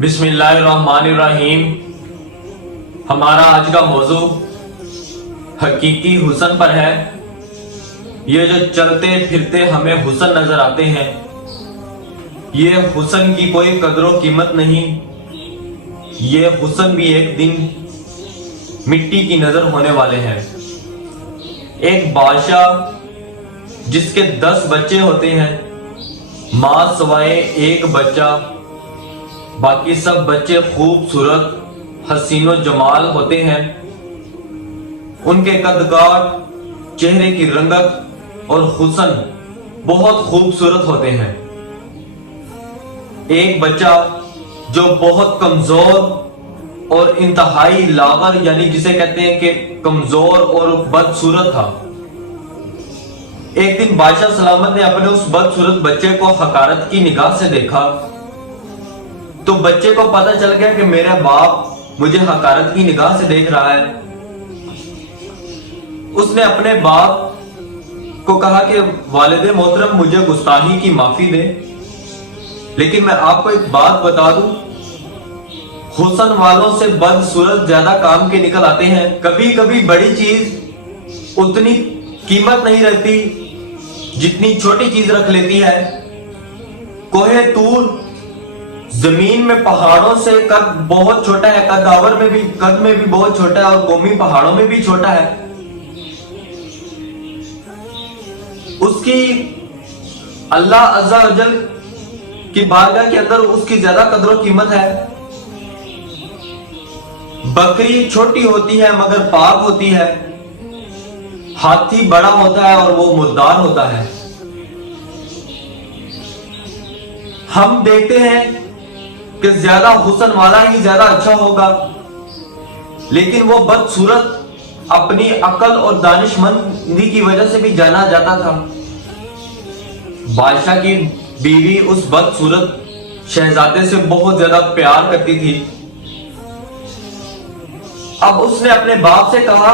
बिस्मिल्लाहिर्रहमानिर्रहीम। हमारा आज का मौजू हकीकी हुस्न पर है। ये जो चलते फिरते हमें हुस्न नजर आते हैं, ये हुस्न की कोई कदर व कीमत नहीं। ये हुस्न भी एक दिन मिट्टी की नजर होने वाले हैं। एक बादशाह जिसके 10 बच्चे होते हैं, मां सवाए एक बच्चा, बाकी सब बच्चे खूबसूरत हसीनो जमाल होते हैं। उनके कद-काठ, चेहरे की रंगत और हुस्न बहुत खूबसूरत होते हैं। एक बच्चा जो बहुत कमजोर और इंतहाई लागर, यानी जिसे कहते हैं कि कमजोर और बदसूरत था। एक दिन बादशाह सलामत ने अपने उस बदसूरत बच्चे को हकारत की निगाह से देखा, तो बच्चे को पता चल गया कि मेरा बाप मुझे हकारत की निगाह से देख रहा है। उसने अपने बाप को कहा कि वालिद मोहतरम, मुझे गुस्ताखी की माफी दे, लेकिन मैं आपको एक बात बता दूं, हुस्न वालों से बदसूरत ज्यादा काम के निकल आते हैं। कभी कभी बड़ी चीज उतनी कीमत नहीं रहती जितनी छोटी चीज रख लेती है। कोहे तूर जमीन में पहाड़ों से कद बहुत छोटा है, कद में भी बहुत छोटा है, और कौमी पहाड़ों में भी छोटा है। उसकी अल्लाह अज़्ज़ा वजल की बारगाह के अंदर उसकी ज्यादा कदर व कीमत है। बकरी छोटी होती है मगर पाक होती है। हाथी बड़ा होता है और वो मुर्दार होता है। हम देखते हैं कि ज्यादा हुस्न वाला ही ज्यादा अच्छा होगा, लेकिन वो बदसूरत अपनी अकल और दानिशमंदी की वजह से भी जाना जाता था। बादशाह की बीवी उस बदसूरत शहजादे से बहुत ज्यादा प्यार करती थी। अब उसने अपने बाप से कहा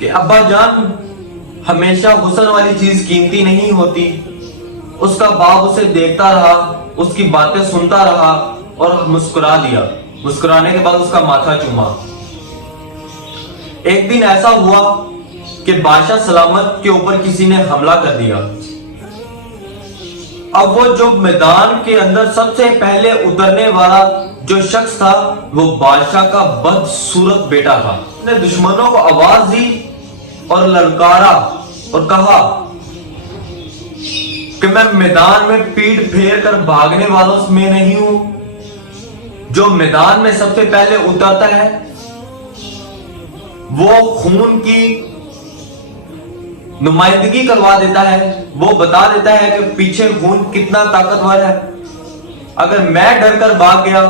कि अब्बा जान, हमेशा हुस्न वाली चीज कीमती नहीं होती। उसका बाप उसे देखता रहा, उसकी बातें सुनता रहा और मुस्कुरा दिया। मुस्कुराने के बाद उसका माथा चूमा। एक दिन ऐसा हुआ कि बादशाह सलामत के ऊपर किसी ने हमला कर दिया। अब वो जो मैदान के अंदर सबसे पहले उतरने वाला जो शख्स था, वो बादशाह का बदसूरत बेटा था। उसने दुश्मनों को आवाज दी और ललकारा और कहा कि मैं मैदान में पीठ फेर कर भागने वालों में नहीं हूं। जो मैदान में सबसे पहले उतरता है वो खून की नुमाइंदगी करवा देता है। वो बता देता है कि पीछे खून कितना ताकतवर है। अगर मैं डर कर भाग गया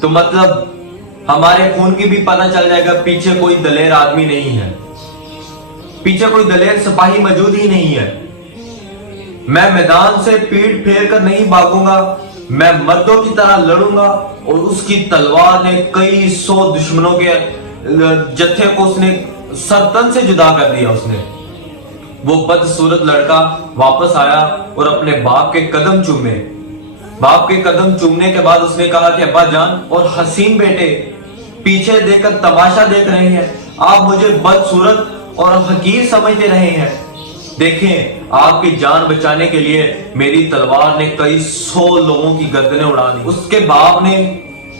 तो मतलब हमारे खून की भी पता चल जाएगा पीछे कोई दलेर आदमी नहीं है, पीछे कोई दलेर सिपाही मौजूद ही नहीं है। मैं मैदान से पीठ फेर कर नहीं भागूंगा, मैं मर्दों की तरह लड़ूंगा। और उसकी तलवार ने कई 100 दुश्मनों के जत्थे को उसने सरतन से जुदा कर दिया। उसने वो बदसूरत लड़का वापस आया और अपने बाप के कदम चूमे। बाप के कदम चूमने के बाद उसने कहा कि अब्बा जान और हसीन बेटे, पीछे देखकर तमाशा देख रहे हैं, आप मुझे बदसूरत और हकीर समझते रहे हैं। देखें, आपकी जान बचाने के लिए मेरी तलवार ने कई 100 लोगों की गर्दनें उड़ा दी। उसके बाप ने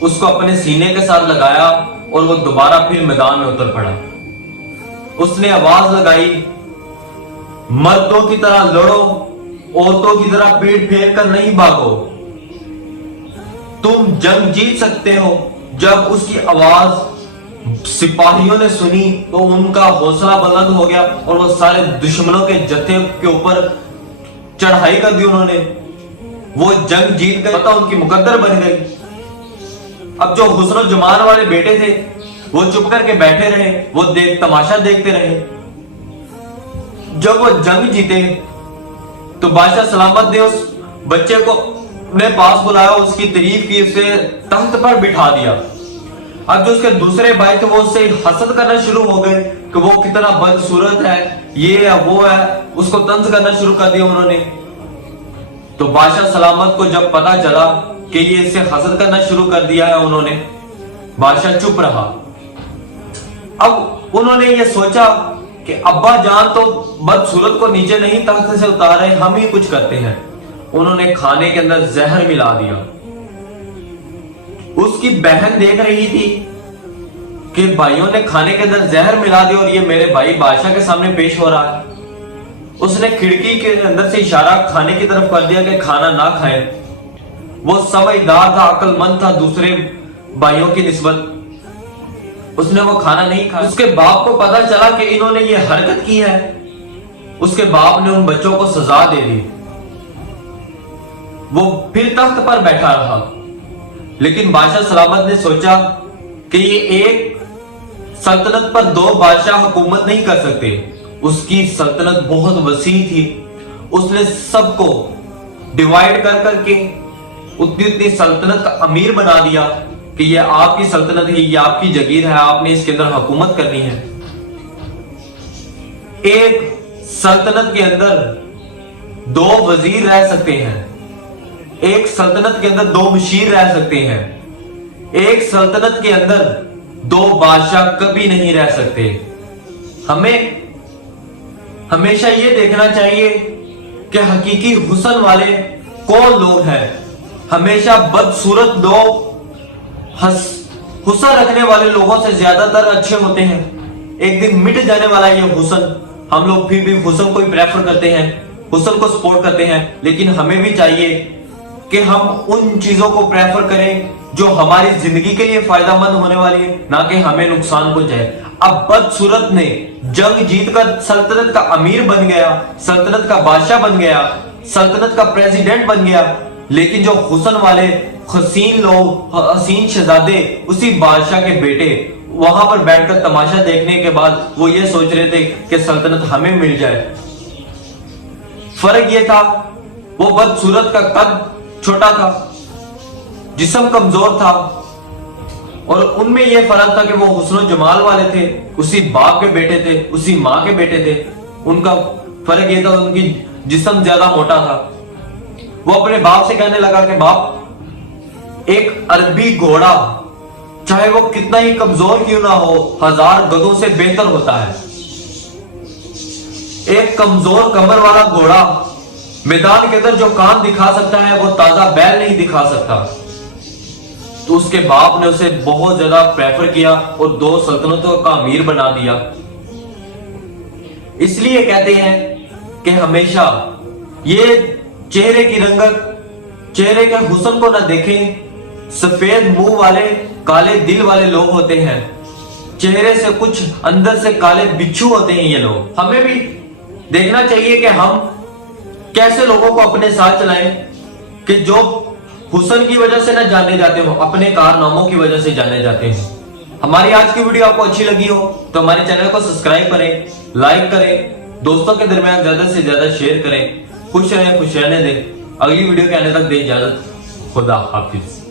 उसको अपने सीने के साथ लगाया और वो दोबारा फिर मैदान में उतर पड़ा। उसने आवाज लगाई, मर्दों की तरह लड़ो, औरतों की तरह पीठ फेर कर नहीं भागो। तुम जंग जीत सकते हो। जब उसकी आवाज सिपाहियों ने सुनी तो उनका हौसला बुलंद हो गया और वो सारे दुश्मनों के जत्थे के ऊपर चढ़ाई कर दी उन्होंने। वो जंग जीत गए, पता उनकी मुकद्दर बन गई। अब जो हुस्न जमान वाले बेटे थे वो चुप करके बैठे रहे, वो तमाशा देखते रहे। जब वो जंग जीते तो बादशाह सलामत ने उस बच्चे को अपने पास बुलाया, उसकी तारीफ की, उसे तख्त पर बिठा दिया। अब जो उसके दूसरे भाई थे वो उससे हसद करना शुरू हो गए कि वो कितना बदसूरत है, ये है वो है, उसको तंज करना शुरू कर दिया उन्होंने। तो बादशाह सलामत को जब पता चला कि ये इससे हसद करना शुरू कर दिया है उन्होंने, बादशाह चुप रहा। अब उन्होंने ये सोचा कि अब्बा जान तो बदसूरत को नीचे नहीं तख्त से उतार रहे, हम ही कुछ करते हैं। उन्होंने खाने के अंदर जहर मिला दिया। उसकी बहन देख रही थी कि भाइयों ने खाने के अंदर जहर मिला दिया और ये मेरे भाई बादशाह के सामने पेश हो रहा है। उसने खिड़की के अंदर से इशारा खाने की तरफ कर दिया कि खाना ना खाए। वो समझदार था, अक्लमंद था दूसरे भाइयों की निस्बत। उसने वो खाना नहीं खाया। उसके बाप को पता चला कि इन्होंने ये हरकत की है। उसके बाप ने उन बच्चों को सजा दे दी। वो फिर तख्त पर बैठा रहा, लेकिन बादशाह सलामत ने सोचा कि ये एक सल्तनत पर दो बादशाह हुकूमत नहीं कर सकते। उसकी सल्तनत बहुत वसी थी। उसने सबको डिवाइड कर करके उतनी उतनी सल्तनत का अमीर बना दिया कि ये आपकी सल्तनत है, ये आपकी जगीर है, आपने इसके अंदर हुकूमत करनी है। एक सल्तनत के अंदर दो वजीर रह सकते हैं, एक सल्तनत के अंदर दो मुशीर रह सकते हैं, एक सल्तनत के अंदर दो बादशाह कभी नहीं रह सकते। हमें हमेशा ये देखना चाहिए कि हकीकी हुस्न वाले कौन लोग हैं। हमेशा बदसूरत लोग हुस्न रखने वाले लोगों से ज्यादातर अच्छे होते हैं। एक दिन मिट जाने वाला ये हुस्न, हम लोग फिर भी हुस्न को ही प्रेफर करते हैं, हुस्न को सपोर्ट करते हैं। लेकिन हमें भी चाहिए कि हम उन चीजों को प्रेफर करें जो हमारी जिंदगी के लिए फायदेमंद होने वाली है, ना कि हमें नुकसान पहुंचाए। अब बदसूरत ने जंग जीत कर सल्तनत का अमीर बन गया, सल्तनत का बादशाह बन गया, सल्तनत का प्रेसिडेंट बन गया। लेकिन जो हुस्न वाले हसीन लोग, हसीन शहजादे, उसी बादशाह के बेटे वहां पर बैठकर तमाशा देखने के बाद वो ये सोच रहे थे कि सल्तनत हमें मिल जाए। फर्क ये था, वो बदसूरत का कद छोटा था, जिस्म कमजोर था, और उनमें यह फर्क था कि वो हुस्न जमाल वाले थे, उसी बाप के बेटे थे, उसी माँ के बेटे थे। उनका फर्क यह था, उनकी जिस्म ज्यादा मोटा था। वो अपने बाप से कहने लगा कि बाप, एक अरबी घोड़ा चाहे वो कितना ही कमजोर क्यों ना हो, 1000 गधों से बेहतर होता है। एक कमजोर कमर वाला घोड़ा मैदान के अंदर जो कान दिखा सकता है, वो ताजा बैल नहीं दिखा सकता। तो उसके बाप ने उसे बहुत ज्यादा प्रेफर किया और दो सल्तनतों का अमीर बना दिया। इसलिए कहते हैं कि हमेशा ये चेहरे की रंगत, चेहरे के हुस्न को ना देखें। सफेद मुंह वाले, काले दिल वाले लोग होते हैं। चेहरे से कुछ, अंदर से काले बिच्छू होते हैं ये लोग। हमें भी देखना चाहिए कि हम कैसे लोगों को अपने साथ चलाएं कि जो हुस्न की वजह से ना जाने जाते हो, अपने कारनामों की वजह से जाने जाते हैं। हमारी आज की वीडियो आपको अच्छी लगी हो तो हमारे चैनल को सब्सक्राइब करें, लाइक करें, दोस्तों के दरमियान ज्यादा से ज्यादा शेयर करें। खुश रहें, खुश रहने दें। अगली वीडियो के आने तक दें इजाजत। खुदा हाफिज।